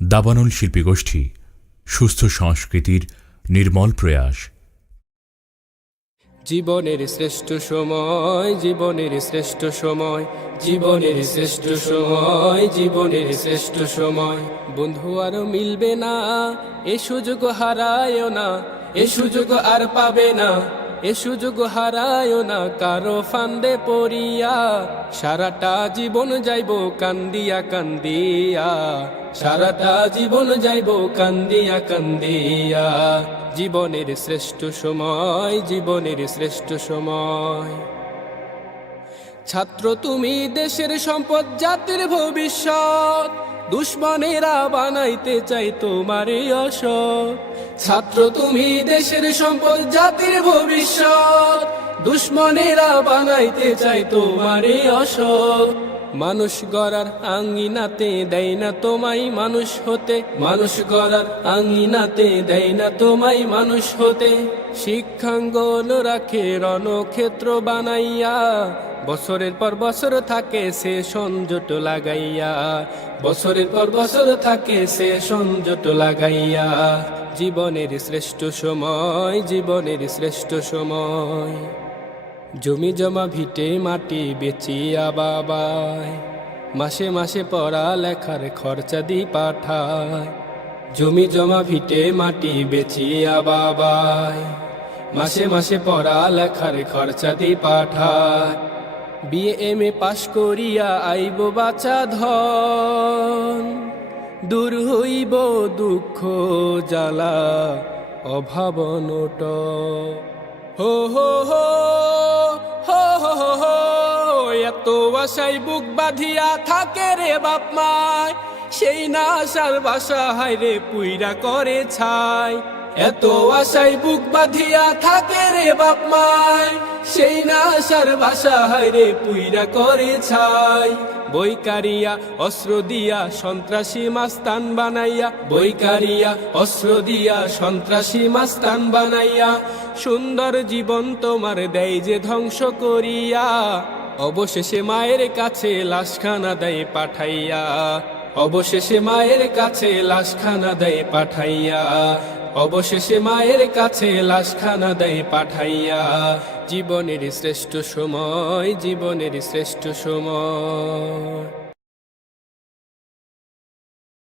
দাবানল শিল্পী গোষ্ঠী, সুস্থ সংস্কৃতির নির্মল প্রয়াস। জীবনের শ্রেষ্ঠ সময়, জীবনের শ্রেষ্ঠ সময়, জীবনের শ্রেষ্ঠ সময়, জীবনের শ্রেষ্ঠ সময়। বন্ধু আর মিলবে না, এ সুযোগ হারায় না, এ সুযোগ আর পাবে না, এ সুযোগ হারায় না কারো ফান্দে পড়িয়া। সারাটা জীবন যাইব কান্দিয়া কান্দিয়া, সারাটা জীবন যাইব কান্দিয়া কান্দিয়া। জীবনের শ্রেষ্ঠ সময়, জীবনের শ্রেষ্ঠ সময়। ছাত্র তুমি দেশের সম্পদ, জাতির ভবিষ্যৎ, দুশ্মনেরা বানাইতে চাই তোমারই অসৎ। ছাত্র তুমি দেশের সম্পদ, জাতির ভবিষ্যৎ, দুশ্মনেরা বানাইতে চাই তোমারই অসৎ। মানুষ গড়ার আঙ্গিনাতে দেয় না তোমায় মানুষ হতে, মানুষ গড়ার আঙ্গিনাতে দেয় না তোমায় মানুষ হতে। শিক্ষাঙ্গন রাখে রণক্ষেত্র বানাইয়া, বছরের পর বছর থাকে সে সংযত লাগাইয়া, বছরের পর বছর থাকে সে সংযত লাগাইয়া। জীবনের শ্রেষ্ঠ সময়, জীবনের শ্রেষ্ঠ সময়। জমি জমা ভিটে মাটি বেচিয়া বাবায়, মাসে মাসে পড়া লেখার খরচা দি পাঠায়। জমি জমা ভিটে মাটি বেচিয়া বাবায়, মাসে মাসে পড়া লেখার খরচা দি পাঠায়। বিএ এমএ পাশ করিয়া আইব বাঁচা ধন, দূর হইব দুঃখ জ্বালা অভাব নোট। হো হো হো হো হো হো হো, এত আশাই বুক বাঁধিয়া থাকে রে বাপ মায়, সেই না আশার বাসা হায়রে পুইরা করে ছাই। এত আশাই বুক বাঁধিয়া থাকে রে বাপ মায়, সেই না আশার বাসা হায়রে পুইরা করে ছাই। বইকারিয়া অস্ত্র দিয়া সন্ত্রাসী মাস্তান বানাইয়া, বইকারিয়া অস্ত্র দিয়া সন্ত্রাসী মাস্তান বানাইয়া। সুন্দর জীবন তোমার দেয় যে ধ্বংস করিয়া, অবশেষে মায়ের কাছে লাশখানা দেয় পাঠাইয়া, অবশেষে মায়ের কাছে লাশখানা দেয় পাঠাইয়া, অবশেষে মায়ের কাছে লাশখানা দেয় পাঠাইয়া। জীবনের শ্রেষ্ঠ সময়, জীবনের শ্রেষ্ঠ সময়।